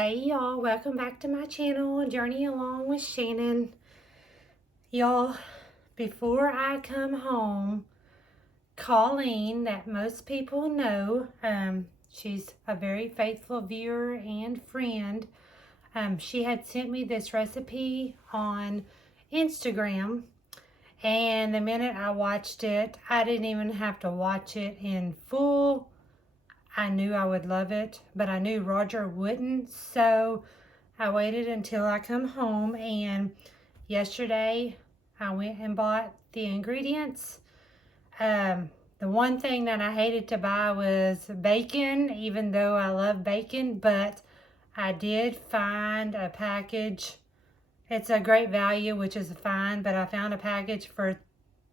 Hey y'all, welcome back to my channel, Journey Along with Shannon. Y'all, before I come home, Colleen, that most people know, she's a very faithful viewer and friend. She had sent me this recipe on Instagram, and the minute I watched it, I didn't even have to watch it in full. I knew I would love it, but I knew Roger wouldn't, so I waited until I come home, and yesterday I went and bought the ingredients. The one thing that I hated to buy was bacon, even though I love bacon, but I did find a package. It's a great value, which is fine, but I found a package for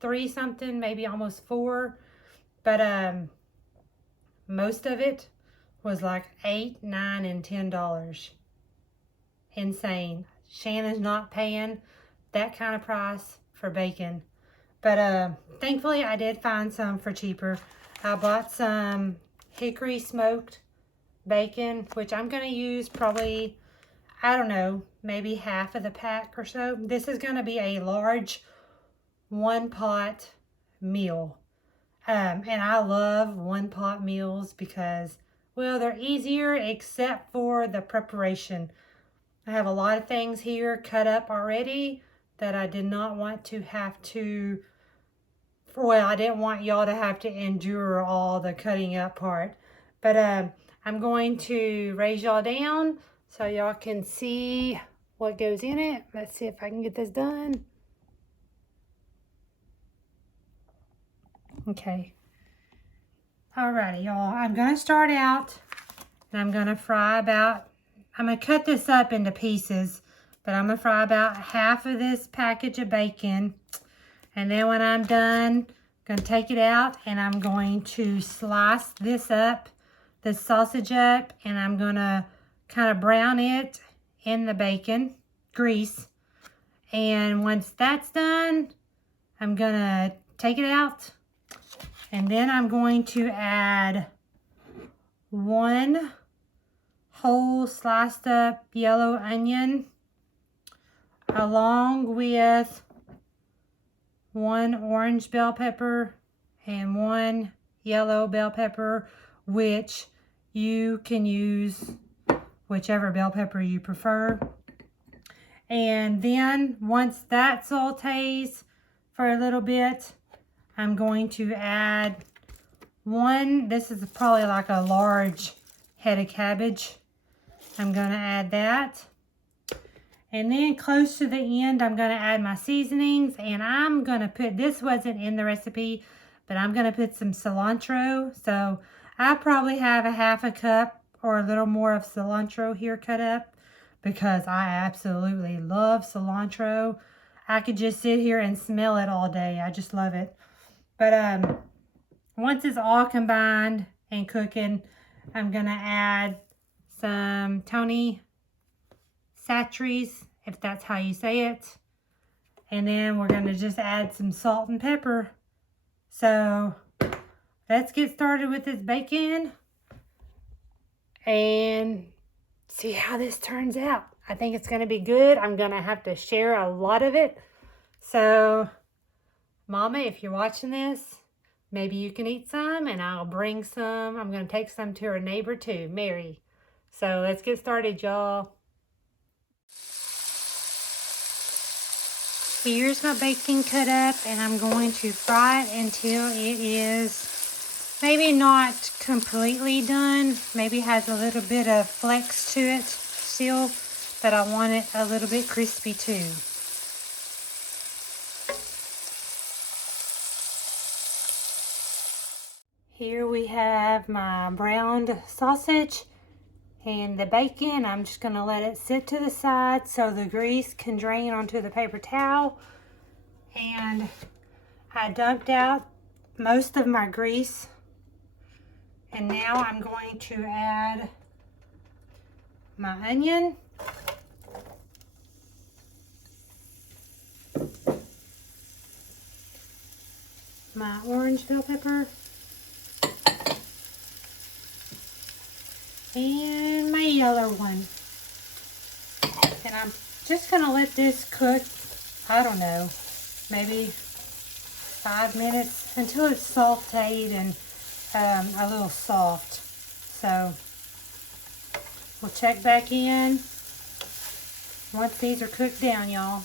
$3 something, maybe almost $4, but most of it was like $8, $9, and $10. Insane. Shannon's not paying that kind of price for bacon. But thankfully I did find some for cheaper. I bought some hickory smoked bacon, which I'm going to use probably, I don't know, maybe half of the pack or so. This is going to be a large one pot meal. And I love one pot meals because, well, they're easier except for the preparation. I have a lot of things here cut up already that I did not want to have to, well, I didn't want y'all to have to endure all the cutting up part. But I'm going to raise y'all down so y'all can see what goes in it. Let's see if I can get this done. Okay. Alrighty, y'all. I'm going to start out and I'm going to fry about, I'm going to cut this up into pieces, but I'm going to fry about half of this package of bacon. And then when I'm done, I'm going to take it out and I'm going to slice this up, this sausage up, and I'm going to kind of brown it in the bacon grease. And once that's done, I'm going to take it out. And then I'm going to add one whole sliced up yellow onion along with one orange bell pepper and one yellow bell pepper, which you can use whichever bell pepper you prefer. And then once that sautés for a little bit, I'm going to add one, this is probably like a large head of cabbage. I'm going to add that. And then close to the end, I'm going to add my seasonings. And I'm going to put, this wasn't in the recipe, but I'm going to put some cilantro. So I probably have a half a cup or a little more of cilantro here cut up because I absolutely love cilantro. I could just sit here and smell it all day. I just love it. But once it's all combined and cooking, I'm going to add some Tony Chachere's, if that's how you say it. And then we're going to just add some salt and pepper. So let's get started with this bacon and see how this turns out. I think it's going to be good. I'm going to have to share a lot of it. So Mama, if you're watching this, maybe you can eat some and I'll bring some. I'm going to take some to her neighbor too, Mary. So let's get started, y'all. Here's my bacon cut up and I'm going to fry it until it is maybe not completely done. Maybe has a little bit of flex to it still, but I want it a little bit crispy too. Here we have my browned sausage and the bacon. I'm just going to let it sit to the side so the grease can drain onto the paper towel. And I dumped out most of my grease. And now I'm going to add my onion. My orange bell pepper. And my yellow one. And I'm just going to let this cook, I don't know, maybe 5 minutes until it's sauteed and a little soft. So we'll check back in once these are cooked down, y'all.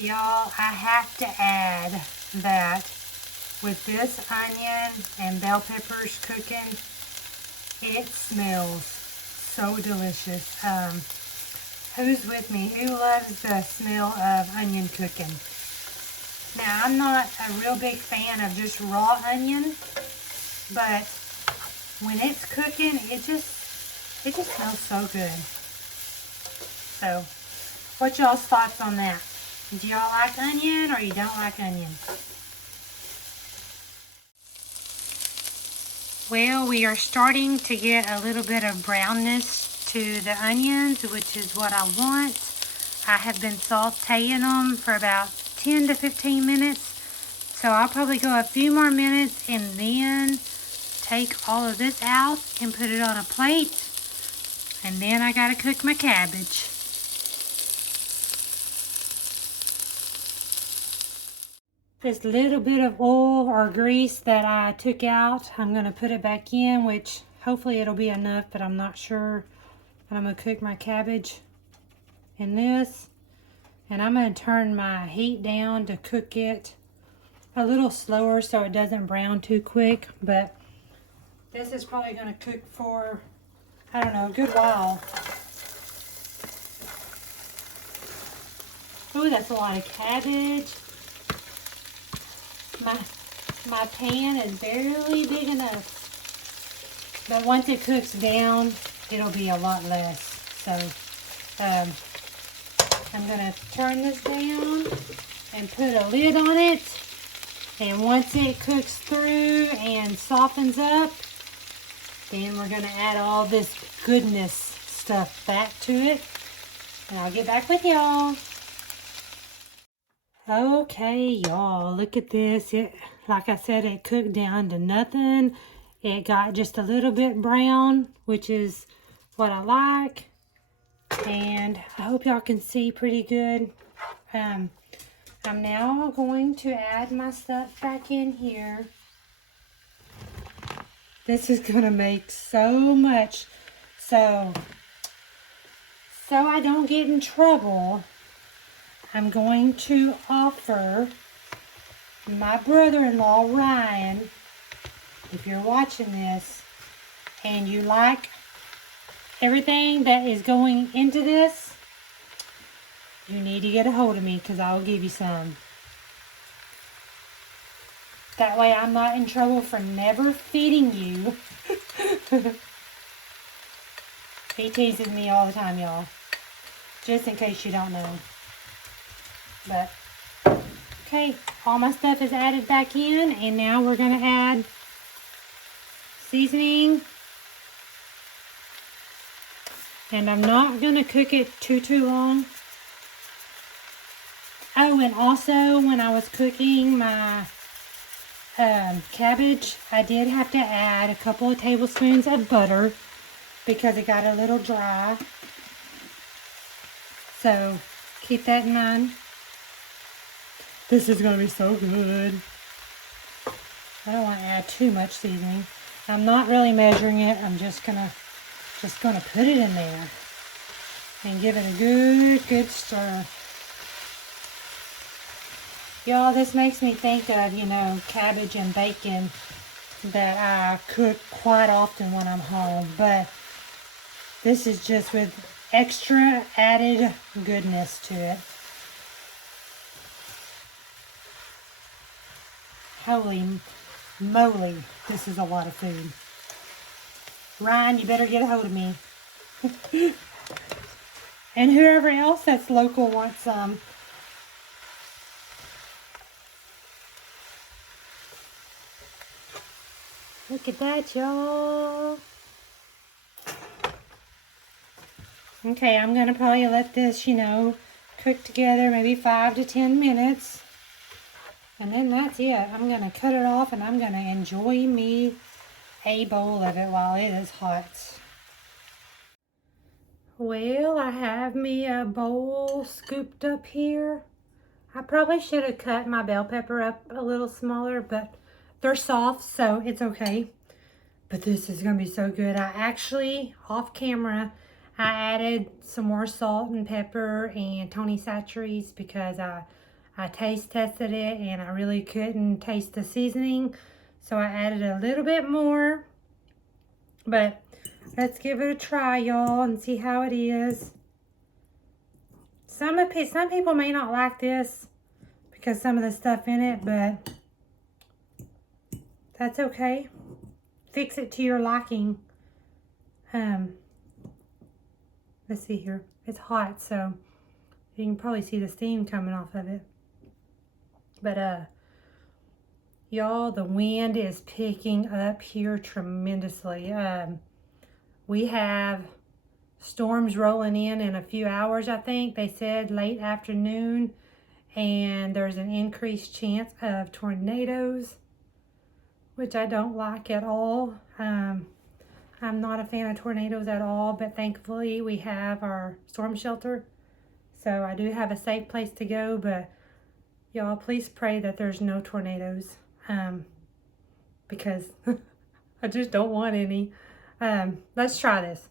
Y'all, I have to add that with this onion and bell peppers cooking, it smells so delicious. Who's with me? Who loves the smell of onion cooking? Now, I'm not a real big fan of just raw onion, but when it's cooking, it just smells so good. So, what's y'all's thoughts on that? Do y'all like onion or you don't like onion? Well, we are starting to get a little bit of brownness to the onions, which is what I want. I have been sauteing them for about 10 to 15 minutes. So I'll probably go a few more minutes and then take all of this out and put it on a plate. And then I gotta cook my cabbage. This little bit of oil or grease that I took out, I'm going to put it back in, which hopefully it'll be enough, but I'm not sure. But I'm going to cook my cabbage in this. And I'm going to turn my heat down to cook it a little slower so it doesn't brown too quick. But this is probably going to cook for, I don't know, a good while. Oh, that's a lot of cabbage. My pan is barely big enough, but once it cooks down, it'll be a lot less. So I'm gonna turn this down and put a lid on it, and once it cooks through and softens up, then we're gonna add all this goodness stuff back to it, and I'll get back with y'all. Okay, y'all, look at this. It, like I said, it cooked down to nothing. It got just a little bit brown, which is what I like. And I hope y'all can see pretty good. I'm now going to add my stuff back in here. This is going to make so much. So I don't get in trouble, I'm going to offer my brother-in-law, Ryan, if you're watching this and you like everything that is going into this, you need to get a hold of me because I'll give you some. That way I'm not in trouble for never feeding you. He teases me all the time, y'all. Just in case you don't know. But, okay, all my stuff is added back in, and now we're going to add seasoning. And I'm not going to cook it too long. Oh, and also, when I was cooking my cabbage, I did have to add a couple of tablespoons of butter because it got a little dry. So, keep that in mind. This is going to be so good. I don't want to add too much seasoning. I'm not really measuring it. I'm just gonna put it in there and give it a good stir. Y'all, this makes me think of, you know, cabbage and bacon that I cook quite often when I'm home. But this is just with extra added goodness to it. Holy moly, this is a lot of food. Ryan, you better get a hold of me. And whoever else that's local wants some. Look at that, y'all. Okay, I'm going to probably let this, you know, cook together maybe 5 to 10 minutes. And then that's it. I'm going to cut it off and I'm going to enjoy me a bowl of it while it is hot. Well, I have me a bowl scooped up here. I probably should have cut my bell pepper up a little smaller, but they're soft, so it's okay. But this is going to be so good. I actually, off camera, I added some more salt and pepper and Tony Chachere's because I taste tested it and I really couldn't taste the seasoning. So I added a little bit more. But let's give it a try, y'all, and see how it is. Some people may not like this because some of the stuff in it, but that's okay. Fix it to your liking. Let's see here. It's hot, so you can probably see the steam coming off of it. But y'all, the wind is picking up here tremendously. We have storms rolling in a few hours, I think. They said late afternoon, and there's an increased chance of tornadoes, which I don't like at all. I'm not a fan of tornadoes at all, but thankfully we have our storm shelter. So I do have a safe place to go, but y'all please pray that there's no tornadoes, because I just don't want any. Let's try this.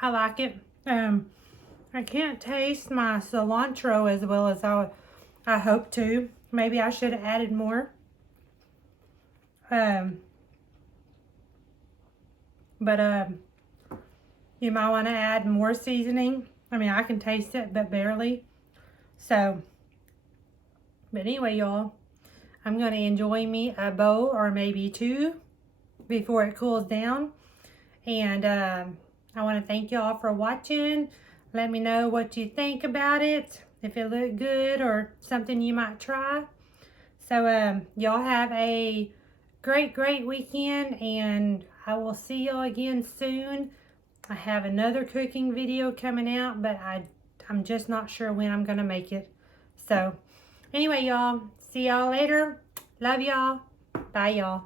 I like it. I can't taste my cilantro as well as I hope to. Maybe I should have added more. But you might want to add more seasoning. I mean, I can taste it, but barely. So, but anyway, y'all, I'm going to enjoy me a bowl or maybe two before it cools down. And I want to thank y'all for watching. Let me know what you think about it, if it looked good or something you might try. So y'all have a great weekend, and I will see y'all again soon. I have another cooking video coming out, but I'm just not sure when I'm going to make it. So anyway, y'all, see y'all later. Love y'all. Bye, y'all.